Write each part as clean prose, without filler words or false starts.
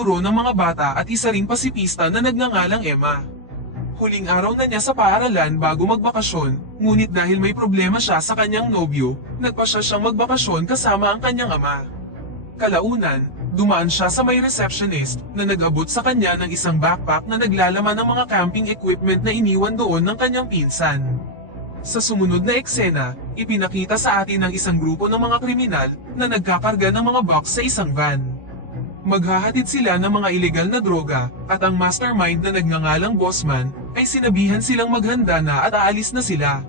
guro ng mga bata at isa ring pasipista na nagngangalang Emma. Huling araw na niya sa paaralan bago magbakasyon, ngunit dahil may problema siya sa kanyang nobyo, nagpasya siyang magbakasyon kasama ang kanyang ama. Kalaunan, dumaan siya sa may receptionist na nag-abot sa kanya ng isang backpack na naglalaman ng mga camping equipment na iniwan doon ng kanyang pinsan. Sa sumunod na eksena, ipinakita sa atin ng isang grupo ng mga kriminal na nagkakarga ng mga box sa isang van. Maghahatid sila ng mga ilegal na droga at ang mastermind na nagngangalang Bossman ay sinabihan silang maghanda na at aalis na sila.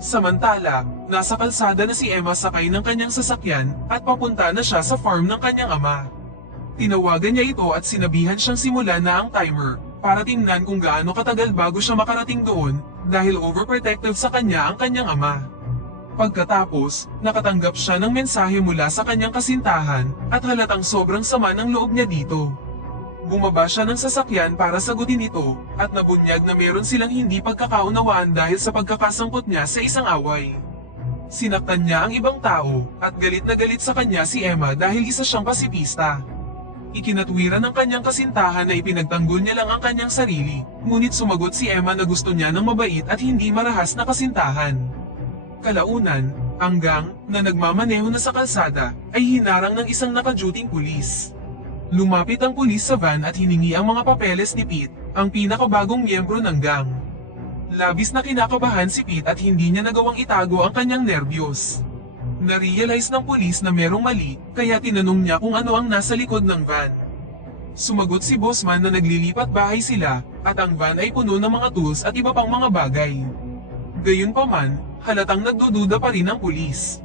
Samantala, nasa kalsada na si Emma sakay ng kanyang sasakyan at papunta na siya sa farm ng kanyang ama. Tinawagan niya ito at sinabihan siyang simulan na ang timer para tingnan kung gaano katagal bago siya makarating doon dahil overprotective sa kanya ang kanyang ama. Pagkatapos, nakatanggap siya ng mensahe mula sa kanyang kasintahan at halatang sobrang sama ng loob niya dito. Bumaba siya ng sasakyan para sagutin ito at nabunyag na meron silang hindi pagkakaunawaan dahil sa pagkakasangkot niya sa isang away. Sinaktan niya ang ibang tao at galit na galit sa kanya si Emma dahil isa siyang pasipista. Ikinatwiran ng kanyang kasintahan na ipinagtanggol niya lang ang kanyang sarili, ngunit sumagot si Emma na gusto niya ng mabait at hindi marahas na kasintahan. Kalaunan, ang gang na nagmamaneho na sa kalsada ay hinarang ng isang naka-duting pulis. Lumapit ang pulis sa van at hiningi ang mga papeles ni Pete, ang pinakabagong miyembro ng gang. Labis na kinakabahan si Pete at hindi niya nagawang itago ang kanyang nerbiyos. Narealize ng pulis na merong mali, kaya tinanong niya kung ano ang nasa likod ng van. Sumagot si Bossman na naglilipat bahay sila, at ang van ay puno ng mga tools at iba pang mga bagay. Gayunpaman, halatang nagdududa pa rin ang pulis.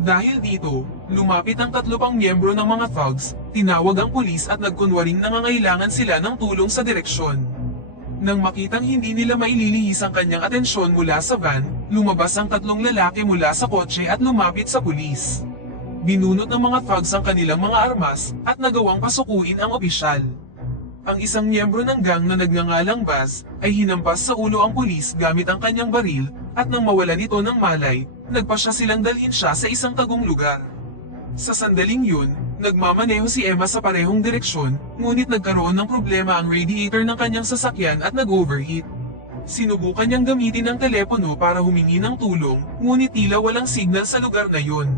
Dahil dito, lumapit ang 3 pang miyembro ng mga thugs, tinawag ang pulis at nagkunwaring nangangailangan sila ng tulong sa direksyon. Nang makitang hindi nila maililihis ang kanyang atensyon mula sa van, lumabas ang 3 lalaki mula sa kotse at lumapit sa pulis. Binunot ng mga thugs ang kanilang mga armas at nagawang pasukuin ang opisyal. Ang isang miyembro ng gang na nagngangalang Baz ay hinampas sa ulo ang pulis gamit ang kanyang baril at nang mawalan ito ng malay, nagpasya silang dalhin siya sa isang tagong lugar. Sa sandaling yun, nagmamaneho si Emma sa parehong direksyon, ngunit nagkaroon ng problema ang radiator ng kanyang sasakyan at nag-overheat. Sinubukan niyang gamitin ang telepono para humingi ng tulong, ngunit tila walang signal sa lugar na yun.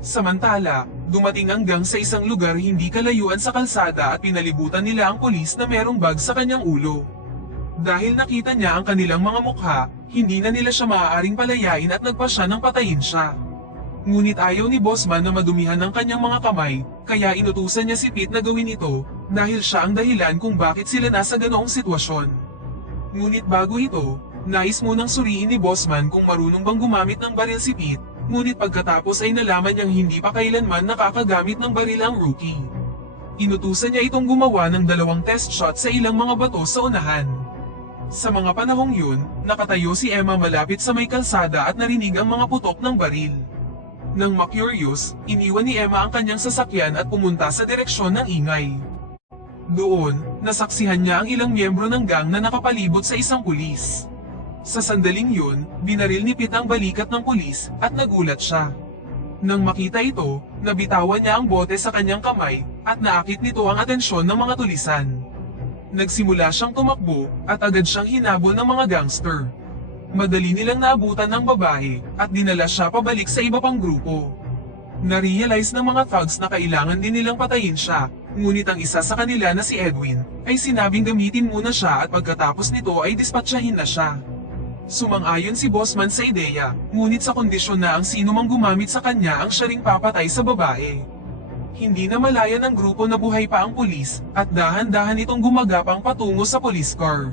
Samantala, dumating ang gang sa isang lugar hindi kalayuan sa kalsada at pinalibutan nila ang pulis na merong bag sa kanyang ulo. Dahil nakita niya ang kanilang mga mukha, hindi na nila siya maaaring palayain at nagpasya ng patayin siya. Ngunit ayaw ni Bossman na madumihan ng kanyang mga kamay, kaya inutusan niya si Pete na gawin ito, dahil siya ang dahilan kung bakit sila nasa ganoong sitwasyon. Ngunit bago ito, nais munang suriin ni Bossman kung marunong bang gumamit ng baril si Pete, ngunit pagkatapos ay nalaman niyang hindi pa kailanman nakakagamit ng baril ang rookie. Inutusan niya itong gumawa ng 2 test shot sa ilang mga bato sa unahan. Sa mga panahong yun, nakatayo si Emma malapit sa may kalsada at narinig ang mga putok ng baril. Nang ma-curious, iniwan ni Emma ang kanyang sasakyan at pumunta sa direksyon ng ingay. Doon, nasaksihan niya ang ilang miyembro ng gang na nakapalibot sa isang pulis. Sa sandaling yun, binaril ni Pete ang balikat ng pulis at nagulat siya. Nang makita ito, nabitawan niya ang bote sa kanyang kamay at naakit nito ang atensyon ng mga tulisan. Nagsimula siyang tumakbo at agad siyang hinabol ng mga gangster. Madali nilang naabutan ng babae at dinala siya pabalik sa iba pang grupo. Narealize ng mga thugs na kailangan din nilang patayin siya, ngunit ang isa sa kanila na si Edwin ay sinabing gamitin muna siya at pagkatapos nito ay dispatchahin na siya. Sumang-ayon si Bossman sa ideya, ngunit sa kondisyon na ang sino mang gumamit sa kanya ang siya ring papatay sa babae. Hindi na malaya ng grupo na buhay pa ang pulis at dahan-dahan itong gumagapang patungo sa police car.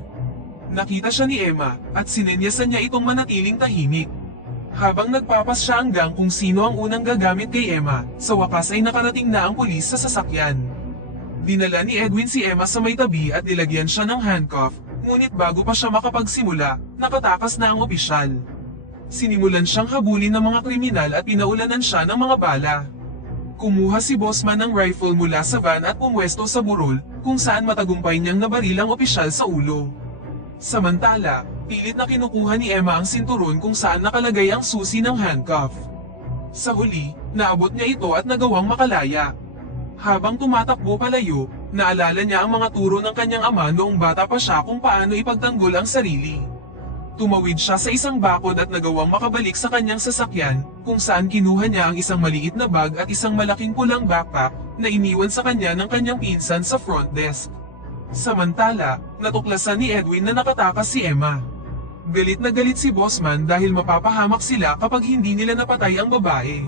Nakita siya ni Emma at sinenyasan niya itong manatiling tahimik. Habang nagpapasya ang gang kung sino ang unang gagamit kay Emma, sa wakas ay nakarating na ang pulis sa sasakyan. Dinala ni Edwin si Emma sa may tabi at nilagyan siya ng handcuff, ngunit bago pa siya makapagsimula, nakatakas na ang opisyal. Sinimulan siyang habulin ng mga kriminal at pinaulanan siya ng mga bala. Kumuha si Bossman ng rifle mula sa van at pumwesto sa burol, kung saan matagumpay niyang nabaril ang opisyal sa ulo. Samantala, pilit na kinukuha ni Emma ang sinturon kung saan nakalagay ang susi ng handcuff. Sa huli, naabot niya ito at nagawang makalaya. Habang tumatakbo palayo, Naalala niya ang mga turo ng kanyang ama noong bata pa siya kung paano ipagtanggol ang sarili. Tumawid siya sa isang bakod at nagawang makabalik sa kanyang sasakyan, kung saan kinuha niya ang isang maliit na bag at isang malaking pulang backpack na iniwan sa kanya ng kanyang pinsan sa front desk. Samantala, natuklasan ni Edwin na nakatakas si Emma. Galit na galit si Bossman dahil mapapahamak sila kapag hindi nila napatay ang babae.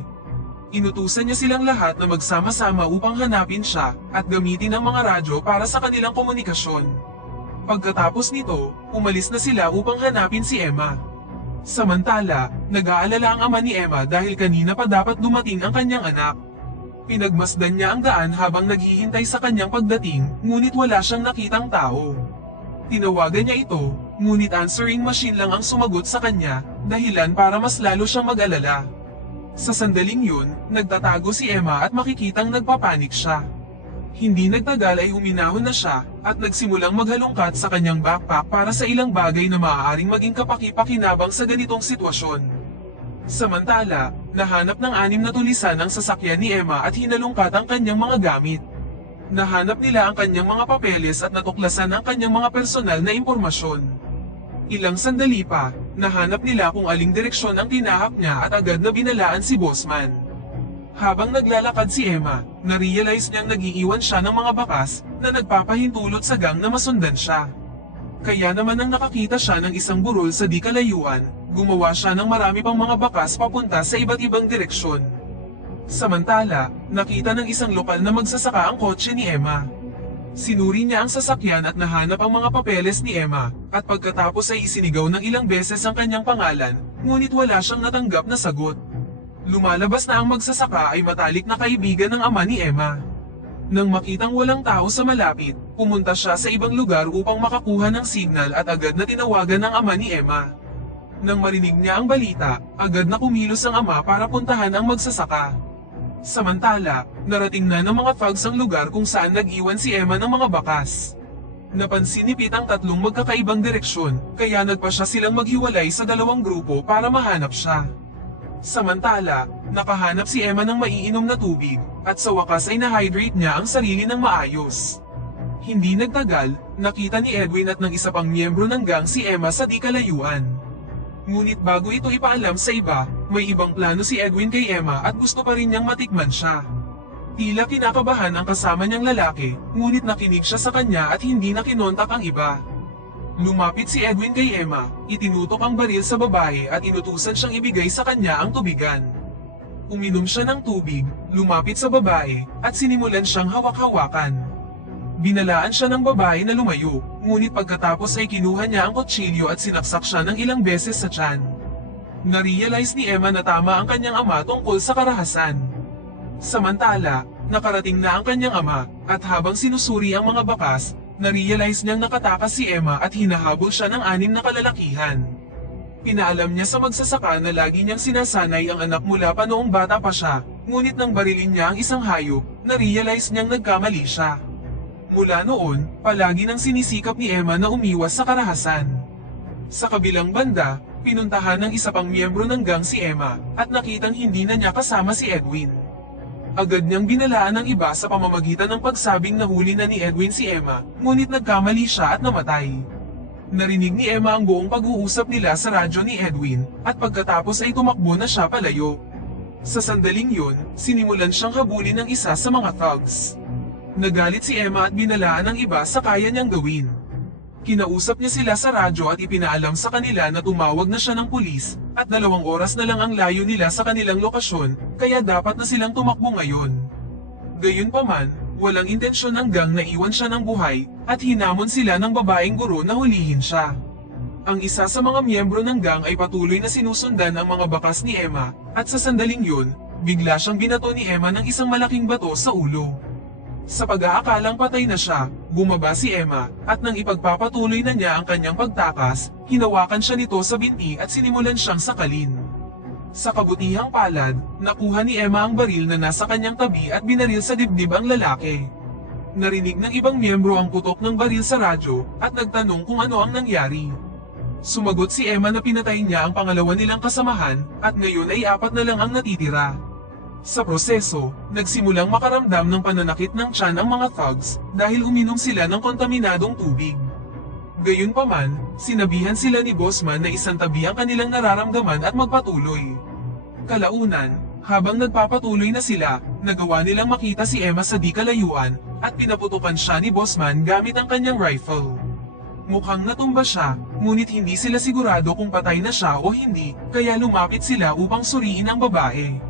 Inutusan niya silang lahat na magsama-sama upang hanapin siya at gamitin ang mga radyo para sa kanilang komunikasyon. Pagkatapos nito, umalis na sila upang hanapin si Emma. Samantala, nag-aalala ang ama ni Emma dahil kanina pa dapat dumating ang kanyang anak. Pinagmasdan niya ang daan habang naghihintay sa kanyang pagdating, ngunit wala siyang nakitang tao. Tinawagan niya ito, ngunit answering machine lang ang sumagot sa kanya, dahilan para mas lalo siyang mag-alala. Sa sandaling yun, nagtatago si Emma at makikitang nagpapanik siya. Hindi nagtagal ay huminahon na siya at nagsimulang maghalongkat sa kanyang backpack para sa ilang bagay na maaaring maging kapaki-pakinabang sa ganitong sitwasyon. Samantala, nahanap ng 6 na tulisan ang sasakyan ni Emma at hinalungkat ang kanyang mga gamit. Nahanap nila ang kanyang mga papeles at natuklasan ang kanyang mga personal na impormasyon. Ilang sandali pa, nahanap nila kung aling direksyon ang tinahak niya at agad na binalaan si Bossman. Habang naglalakad si Emma, na-realize niyang nag-iiwan siya ng mga bakas na nagpapahintulot sa gang na masundan siya. Kaya naman nang nakakita siya ng isang burol sa di kalayuan, gumawa siya ng marami pang mga bakas papunta sa iba't ibang direksyon. Samantala, nakita ng isang lokal na magsasaka ang kotse ni Emma. Sinuri niya ang sasakyan at nahanap ang mga papeles ni Emma, at pagkatapos ay isinigaw ng ilang beses ang kanyang pangalan, ngunit wala siyang natanggap na sagot. Lumalabas na ang magsasaka ay matalik na kaibigan ng ama ni Emma. Nang makitang walang tao sa malapit, pumunta siya sa ibang lugar upang makakuha ng signal at agad na tinawagan ng ama ni Emma. Nang marinig niya ang balita, agad na kumilos ang ama para puntahan ang magsasaka. Samantala, narating na ng mga thugs ang lugar kung saan nag-iwan si Emma ng mga bakas. Napansin ni Pete ang 3 magkakaibang direksyon, kaya nagpa siya silang maghiwalay sa 2 grupo para mahanap siya. Samantala, nakahanap si Emma ng maiinom na tubig, at sa wakas ay na-hydrate niya ang sarili ng maayos. Hindi nagtagal, nakita ni Edwin at ng isa pang miyembro ng gang si Emma sa di kalayuan. Ngunit bago ito ipaalam sa iba, may ibang plano si Edwin kay Emma at gusto pa rin niyang matikman siya. Tila kinakabahan ang kasama niyang lalaki, ngunit nakinig siya sa kanya at hindi na kinontak ang iba. Lumapit si Edwin kay Emma, itinutok ang baril sa babae at inutusan siyang ibigay sa kanya ang tubigan. Uminom siya ng tubig, lumapit sa babae, at sinimulan siyang hawak-hawakan. Binalaan siya ng babae na lumayo, ngunit pagkatapos ay kinuha niya ang kutsilyo at sinaksak siya ng ilang beses sa tiyan. Na-realize ni Emma na tama ang kanyang ama tungkol sa karahasan. Samantala, nakarating na ang kanyang ama, at habang sinusuri ang mga bakas, na-realize niyang nakatakas si Emma at hinahabol siya ng 6 na kalalakihan. Pinaalam niya sa magsasaka na lagi niyang sinasanay ang anak mula pa noong bata pa siya, ngunit nang barilin niya ang isang hayop, na-realize niyang nagkamali siya. Mula noon, palagi nang sinisikap ni Emma na umiwas sa karahasan. Sa kabilang banda, pinuntahan ng isa pang miyembro ng gang si Emma, at nakitang hindi na niya kasama si Edwin. Agad niyang binalaan ng iba sa pamamagitan ng pagsabing nahuli na ni Edwin si Emma, ngunit nagkamali siya at namatay. Narinig ni Emma ang buong pag-uusap nila sa radyo ni Edwin, at pagkatapos ay tumakbo na siya palayo. Sa sandaling yun, sinimulan siyang habulin ng isa sa mga thugs. Nagalit si Emma at binalaan ng iba sa kaya niyang gawin. Kinausap niya sila sa radyo at ipinaalam sa kanila na tumawag na siya ng pulis, at 2 oras na lang ang layo nila sa kanilang lokasyon, kaya dapat na silang tumakbo ngayon. Gayunpaman, walang intensyon ng gang na iwan siya ng buhay, at hinamon sila ng babaeng guro na hulihin siya. Ang isa sa mga miyembro ng gang ay patuloy na sinusundan ang mga bakas ni Emma, at sa sandaling yun, bigla siyang binato ni Emma ng isang malaking bato sa ulo. Sa pag-aakalang patay na siya, bumaba si Emma, at nang ipagpapatuloy na niya ang kanyang pagtakas, hinawakan siya nito sa binti at sinimulan siyang sakalin. Sa kabutihang palad, nakuha ni Emma ang baril na nasa kanyang tabi at binaril sa dibdib ang lalaki. Narinig ng ibang miyembro ang putok ng baril sa radyo, at nagtanong kung ano ang nangyari. Sumagot si Emma na pinatay niya ang pangalawa nilang kasamahan, at ngayon ay 4 na lang ang natitira. Sa proseso, nagsimulang makaramdam ng pananakit ng tiyan ang mga thugs dahil uminom sila ng kontaminadong tubig. Gayunpaman, sinabihan sila ni Bossman na isantabi ang kanilang nararamdaman at magpatuloy. Kalaunan, habang nagpapatuloy na sila, nagawa nilang makita si Emma sa di kalayuan at pinaputukan siya ni Bossman gamit ang kanyang rifle. Mukhang natumba siya, ngunit hindi sila sigurado kung patay na siya o hindi, kaya lumapit sila upang suriin ang babae.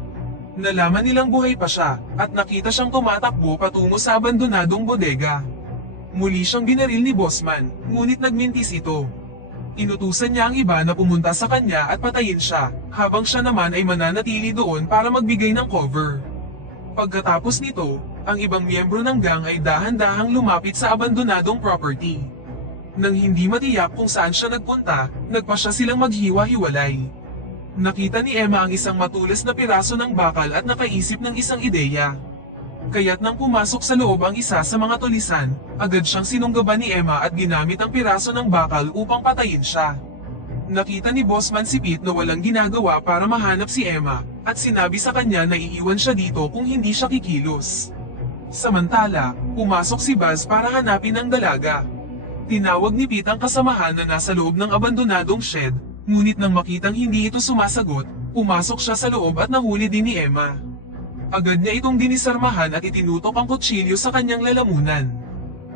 Nalaman nilang buhay pa siya, at nakita siyang tumatakbo patungo sa abandonadong bodega. Muli siyang binaril ni Bossman, ngunit nagmintis ito. Inutusan niya ang iba na pumunta sa kanya at patayin siya, habang siya naman ay mananatili doon para magbigay ng cover. Pagkatapos nito, ang ibang miyembro ng gang ay dahan-dahang lumapit sa abandonadong property. Nang hindi matiyak kung saan siya nagpunta, nagpasya silang maghiwa-hiwalay. Nakita ni Emma ang isang matulis na piraso ng bakal at nakaisip ng isang ideya. Kaya't nang pumasok sa loob ang isa sa mga tulisan, agad siyang sinunggaban ni Emma at ginamit ang piraso ng bakal upang patayin siya. Nakita ni Bossman si Pete na walang ginagawa para mahanap si Emma, at sinabi sa kanya na iiwan siya dito kung hindi siya kikilos. Samantala, pumasok si Buzz para hanapin ang dalaga. Tinawag ni Pete ang kasamahan na nasa loob ng abandonadong shed, ngunit nang makitang hindi ito sumasagot, pumasok siya sa loob at nahuli din ni Emma. Agad niya itong dinisarmahan at itinutok ang kutsilyo sa kanyang lalamunan.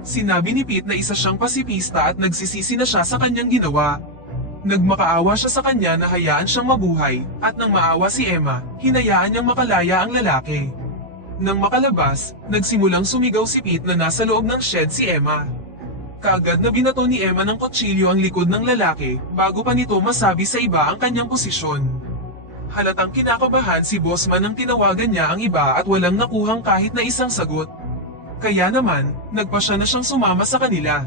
Sinabi ni Pete na isa siyang pasipista at nagsisisi na siya sa kanyang ginawa. Nagmakaawa siya sa kanya na hayaan siyang mabuhay, at nang maawa si Emma, hinayaan niyang makalaya ang lalaki. Nang makalabas, nagsimulang sumigaw si Pete na nasa loob ng shed si Emma. Kaagad na binato ni Emma ng kutsilyo ang likod ng lalaki, bago pa nito masabi sa iba ang kanyang posisyon. Halatang kinakabahan si Bossman nang tinawagan niya ang iba at walang nakuhang kahit na isang sagot. Kaya naman, nagpasya na siyang sumama sa kanila.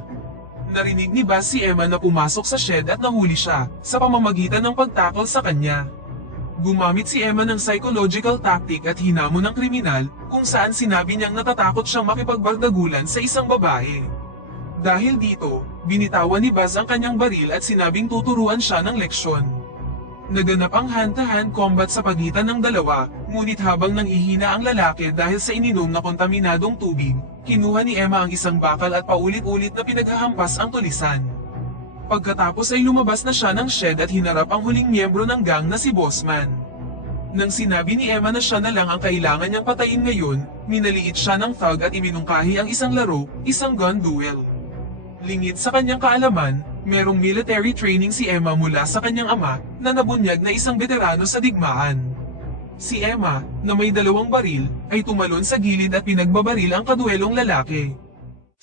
Narinig ni Buzz si Emma na pumasok sa shed at nahuli siya, sa pamamagitan ng pagtakol sa kanya. Gumamit si Emma ng psychological tactic at hinamon ng kriminal, kung saan sinabi niyang natatakot siyang makipagbardagulan sa isang babae. Dahil dito, binitawan ni Buzz ang kanyang baril at sinabing tuturuan siya ng leksyon. Naganap ang hand-to-hand combat sa pagitan ng dalawa, ngunit habang nanghihina ang lalaki dahil sa ininom na kontaminadong tubig, kinuha ni Emma ang isang bakal at paulit-ulit na pinaghahampas ang tulisan. Pagkatapos ay lumabas na siya ng shed at hinarap ang huling miyembro ng gang na si Bossman. Nang sinabi ni Emma na siya na lang ang kailangan niyang patayin ngayon, minaliit siya ng thug at iminungkahi ang isang laro, isang gun duel. Lingid sa kanyang kaalaman, merong military training si Emma mula sa kanyang ama na nabunyag na isang veterano sa digmaan. Si Emma, na may 2 baril, ay tumalon sa gilid at pinagbabaril ang kaduelong lalaki.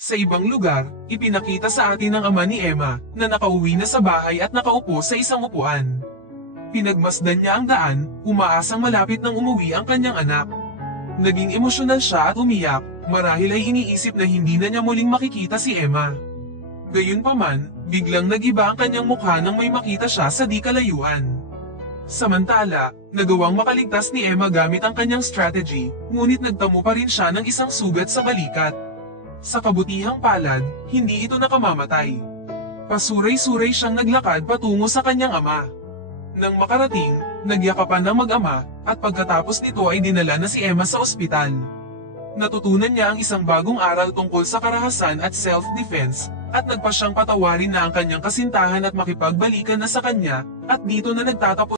Sa ibang lugar, ipinakita sa atin ng ama ni Emma na nakauwi na sa bahay at nakaupo sa isang upuan. Pinagmasdan niya ang daan, umaasang malapit nang umuwi ang kanyang anak. Naging emosyonal siya at umiyak, marahil ay iniisip na hindi na niya muling makikita si Emma. Gayunpaman, biglang nagiba ang kanyang mukha nang may makita siya sa di kalayuan. Samantala, nagawang makaligtas ni Emma gamit ang kanyang strategy, ngunit nagtamo pa rin siya ng isang sugat sa balikat. Sa kabutihang palad, hindi ito nakamamatay. Pasuray-suray siyang naglakad patungo sa kanyang ama. Nang makarating, nagyakapan ng mag-ama, at pagkatapos nito ay dinala na si Emma sa ospital. Natutunan niya ang isang bagong aral tungkol sa karahasan at self-defense, at nagpa siyang patawarin na ang kanyang kasintahan at makipagbalikan na sa kanya, at dito na nagtatapos